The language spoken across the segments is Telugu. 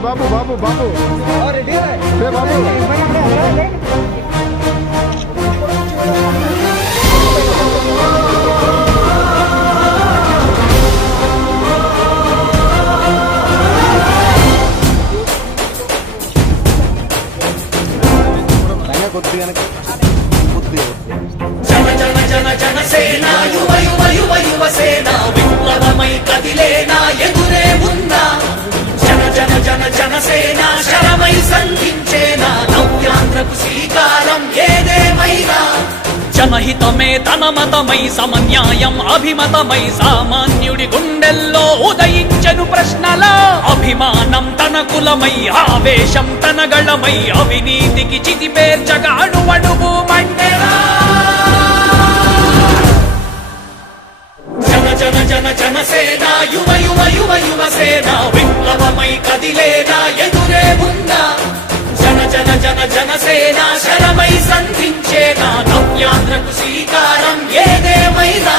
బాబు బాబు బాబు బాబు జనసేన యువ యువ యువ యువసేన విప్లవమై కదిలేనా ఎదురే ఉన్నా జనసేన శరమై సంధించేనా నవ్యాంధ్రకు శ్రీకారం ఏదేమైనా జనహితమే తన మతమై సమన్యాయం అభిమతమై సామాన్యుడి గుండెల్లో ఉదయించెను ప్రశ్నల అభిమానం తన కులమై ఆవేశం తన గళమై అవినీతికి చితిపేర్చగా అణువణువు మండెరా జనసేన యువ యువ యువ యువసేన విప్లవమై కదిలేనా ఎదురే ఉన్నా జనసేన శరమై సంధించేనా నవ్యాంధ్రకు శ్రీకారం ఏదేమైనా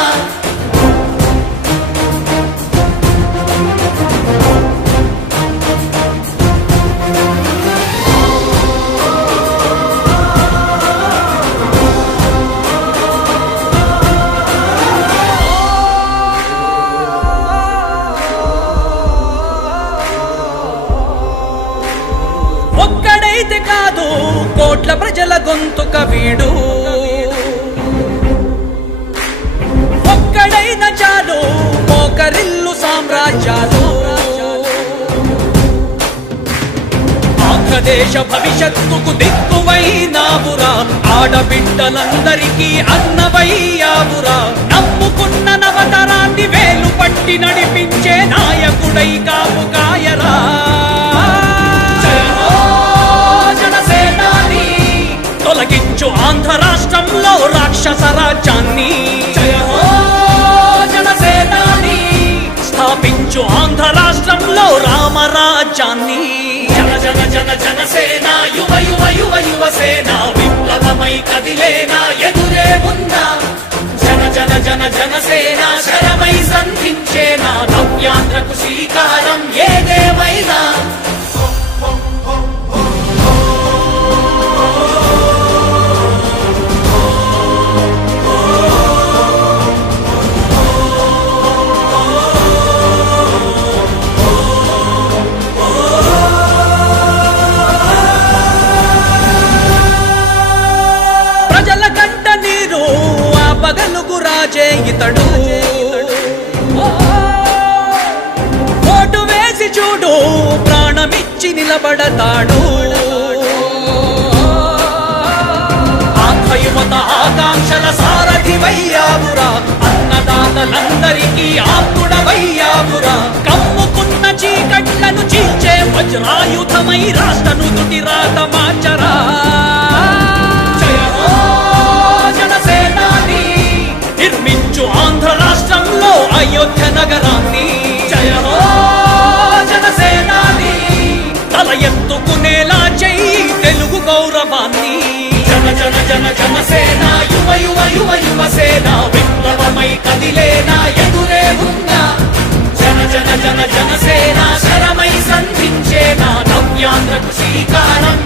ఒక్కడైతే కాదు కోట్ల ప్రజల గొంతుక వీడు ఒక్కడైన చాలు మోకరిల్లు సామ్రాజ్యాలు ఆంధ్రదేశ భవిష్యత్తుకు దిక్కువైనావురా ఆడబిడ్డలందరికీ అన్నవయ్యావురా నమ్ముకున్న నవతరాన్ని వేలు పట్టి నడిపించే నాయకుడై కాపు కాయరా తొలగించు ఆంధ్ర రాష్ట్రంలో రాక్షస రాజ్యాన్ని జనసేనాని స్థాపించు ఆంధ్ర రాష్ట్రంలో రామరాజ్యాన్ని జనసేన యువ యువ యువ యువసేన విప్లవమై కదిలేనా ఎదురే ఉన్నా జనసేన శరమై సంధించేనా నవ్యాంధ్రకు శ్రీకారం ఏదేమైనా పగలుగు రాజే ఇతడు ఓటు వేసి చూడు ప్రాణమిచ్చి నిలబడతాడు ఆంధ్ర యువత ఆకాంక్షల సారథివయ్యావురా అన్నదాతలందరికీ ఆత్ముడవయ్యావురా కమ్ముకున్న చీకట్లను చీల్చే వజ్రాయుధమై రాష్ట్ర నుదుటి రాత మార్చరా నిర్మించు ఆంధ్ర రాష్ట్రంలో అయోధ్య నగరాన్ని జయ హో జనసేనాని తల ఎత్తుకునేలా చెయ్యి తెలుగు గౌరవాన్ని జనసేన యువ యువ యువ యువసేన విప్లవమై కదిలేనా ఎదురే ఉన్నా జనసేన శరమై సంధించేనా నవ్యాంధ్రకు శ్రీకారం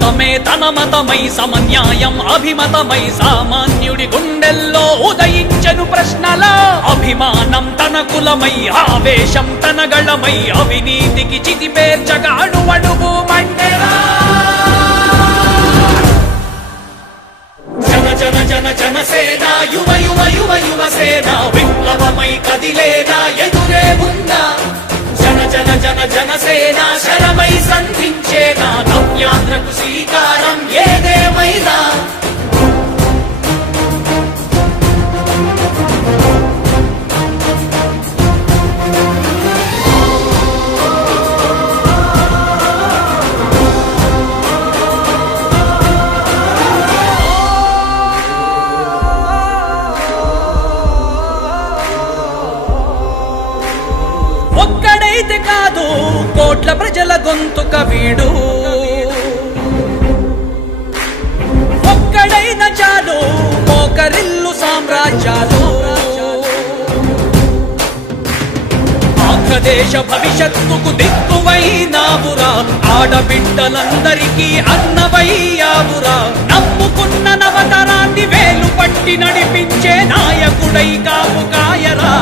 సమతమే తన మతమై సమన్యాయం అభిమతమై సామాన్యుడి గుండెల్లో ఉదయించెను ప్రశ్నల అభిమానం తన కులమై ఆవేశం తన గళమై అవినీతికి చితిపేర్చగా అణువణువు మండెరా జన జన జన జనసేన యువ యువ యువ యువసేన విప్లవమై కదిలేనా ఎదురే ఉందా జన జన జన జనసేన శరమై సంధించేనా నవ్యాత్రకు శ్రీకారం ఏదేమైనా ఒక్కడైతే కాదు కోట్ల ప్రజల గొంతుక వీడు ఒక్కడైన చాలు మోకరిల్లు సామ్రాజ్యాలు ఆంధ్రదేశ భవిష్యత్తుకు దిక్కువైనావురా ఆడబిడ్డలందరికీ అన్నవయ్యావురా నమ్ముకున్న నవతరాన్ని వేలు పట్టి నడిపించే నాయకుడై కాపు కాయరా